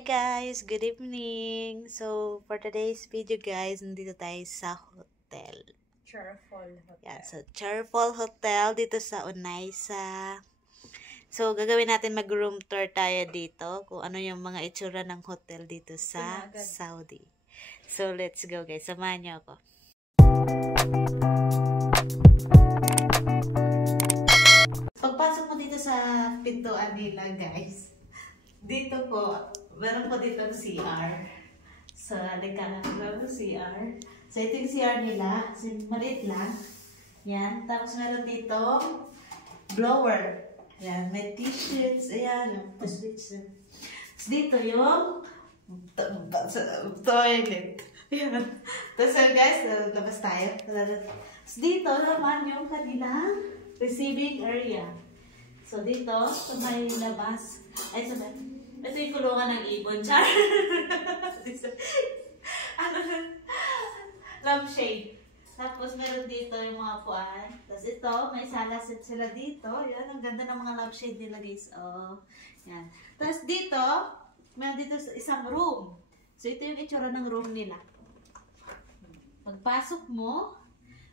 Hi guys, good evening. So for today's video guys, nandito tayo sa hotel. Cheerful Hotel. Yan, so Cheerful Hotel dito sa Onaisa. So gagawin natin mag-room tour tayo dito kung ano yung mga itsura ng hotel dito sa Saudi. So let's go guys, samahan niyo ako. Pagpasok mo dito sa pintuan nila guys, dito po, meron po dito CR. So, halika na po CR. So, ito yung CR nila. So, maliit lang. Yan. Tapos, meron dito blower. Yan. May t-shirts. Ayan. Yung switch. Tapos, dito yung toilet. Yan. Tapos, guys, labas tayo. Tapos, dito naman yung kanilang receiving area. So, dito, sa may labas. Ay, sa may ito yung kulungan ng ibon, char. Ano na? Lampshade. Tapos meron dito yung mga puan. Tapos ito, may sala set sila dito. Yan, ang ganda ng mga lampshade nila guys. Oh, yan. Tapos dito, meron dito isang room. So ito yung itsura ng room nila. Pagpasok mo,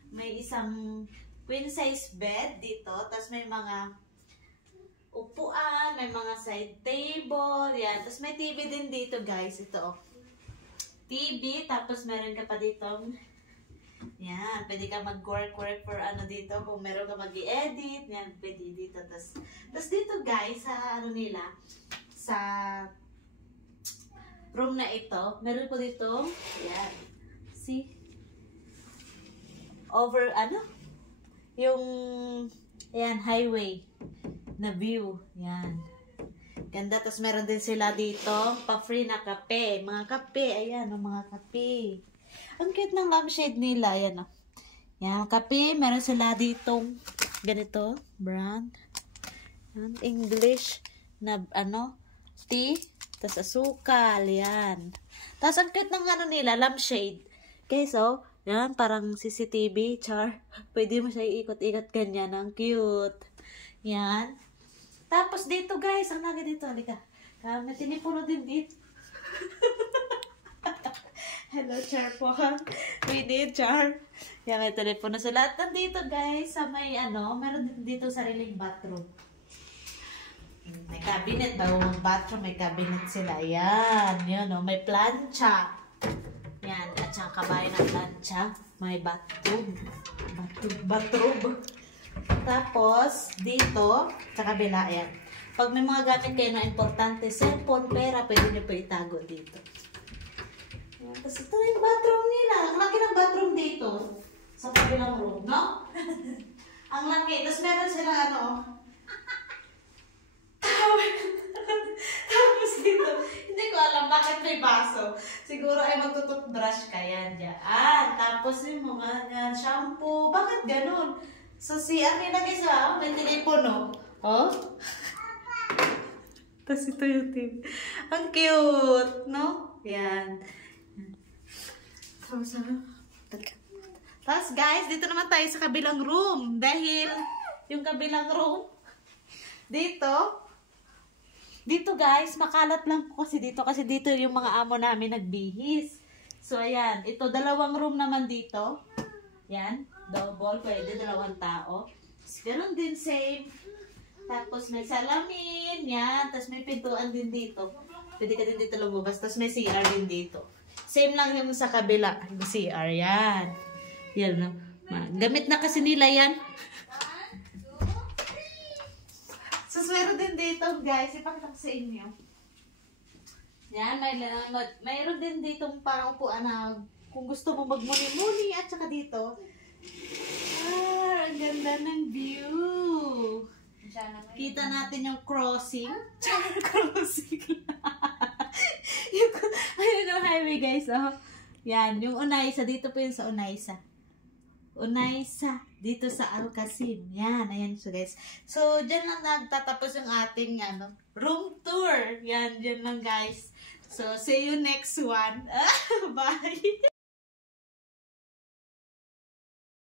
may isang queen size bed dito. Tapos may mga upuan, may mga side table, yan. Tapos may TV din dito, guys. Ito, TV, tapos meron ka pa dito, yan, pwede ka mag-work for ano dito, kung meron ka mag-i-edit, yan, pwede dito. Tapos dito, guys, sa ano nila, sa room na ito, meron po dito, yan, see? Over, ano? Yung, yan, highway na view. Yan. Ganda. Tapos meron din sila dito pa-free na kape. Mga kape. Ayan, mga kape. Ang cute ng lampshade nila. Ayan, oh. Yan, kape. Meron sila ditong ganito. Brand. Yan, English na ano, tea. Tapos asukal. Yan. Tapos ang cute ng ano nila, lampshade. Okay, so, yan, parang CCTV, char. Pwede mo siya iikot-ikot ganyan. Ang cute. Yan. Tapos dito guys, ang lagi dito, halika. May tinipuno din dito. Hello, Char po. We need Char. Yan, may telepono sila. At nandito guys, sa may ano, meron din dito sariling bathroom. May cabinet, bago mag-bathroom, may cabinet sila. Yan, yun o, may plancha. Yan, at saka kabayan ng plancha. May bathtub. Bathtub. Tapos, dito, sa kabila, ayan. Pag may mga gamit kayo na importante, cellphone, pera, pwede nyo po itago dito. Ayan. Tapos, ito na yung bathroom nila. Ang laki ng bathroom dito. Sa kabilang room, no? Ang laki. Tapos, meron sila, ano, tapos dito, hindi ko alam bakit may baso. Siguro ay magtututbrush ka yan dyan. Tapos yung mga yan, shampoo. Bakit ganun? So, CR nila guys, may telepono. Oh? Tapos ito yung TV. Ang cute, no? Yan. Tapos guys, dito naman tayo sa kabilang room. Dahil yung kabilang room, dito guys, makalat lang po kasi dito yung mga amo namin nagbihis. So, ayan. Ito, dalawang room naman dito. Yan. Double, pwede, dalawang tao. Ganun din, same. Tapos may salamin, yan. Tapos may pintuan din dito. Pwede ka din dito lumabas. Tapos may CR din dito. Same lang yung sa kabila. Yung CR, yan. Yan, no? Gamit na kasi nila yan. So, meron din dito, guys. Ipakita ko sa inyo. Yan, mayroon din dito parang upuan na kung gusto mo magmuni-muni at saka dito. Ang ganda ng view. Kita natin yung crossing. Crossing. Ayun ang highway guys. Oh. Yan, yung Onaisa. Dito po yun sa Onaisa. Onaisa. Dito sa Al-Qasim. Yan, ayan so guys. So, dyan lang nagtatapos yung ating room tour. Yan, dyan lang guys. So, see you next one. Bye!